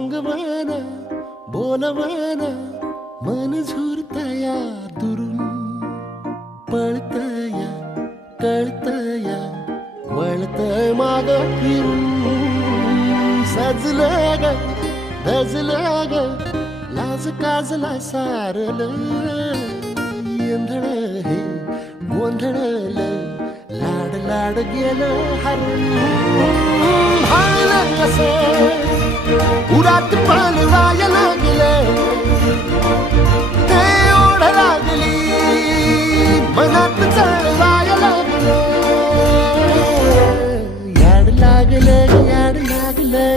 सांगवना बोलवना मन झुरतया दुरून पळतया कळतया वळतय माग फिरून सजलं ग धजलं ग लाज काजला सारलं येंधळ हे गोंधळलं लाड लाड गेलं हरून भाळलं कसं उरात पालवाया लागलं ते ओढ लागली मनात चळवाया लागलं याड लागलं